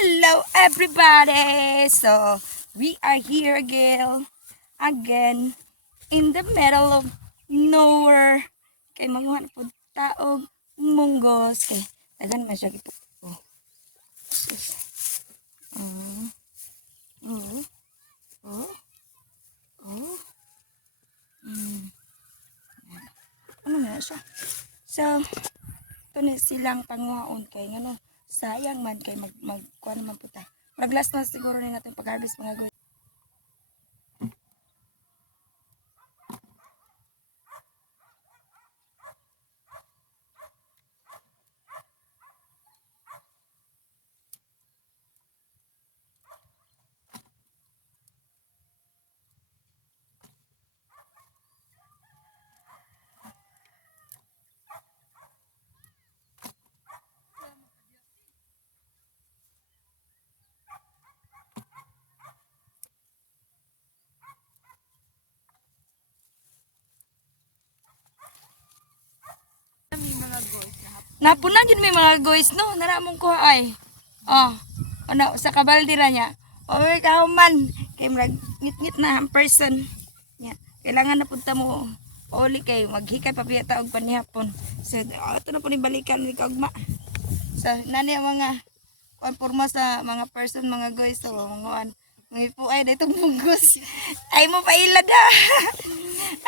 Hello everybody! So, we are here again in the middle of nowhere. Kay maghuhan po taog munggos. Kay, dagan man siya gipo. Oh. Sus. Oh. Oh. Oh. Ano na siya? So, ito na silang panguhaon kay ngano. Sayang man kay kuha naman puta. Mag-last na siguro na natin pag-harvest mga guys. Napunan yun may mga guys no. Naramong ko ay. Oh. Ano sa kabaldi ra niya. Oy kauman kay murag ngit-ngit na ang person. Yeah. Kailangan na punta mo. Oli kay maghikay pa biya taog panihapon. So ato na po ni balikan ni kaugma. So nani ang mga konporma sa mga person mga guys so mga may po ay dito munggos. Ay mo pa ilada.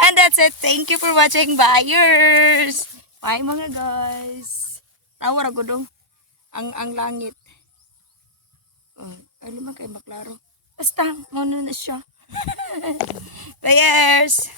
And that's it. Thank you for watching. Buyers. Bye mga guys. Tawa ra gudong ang langit. Oh, ay naman kay maklaro. Basta mo na siya. Buyers.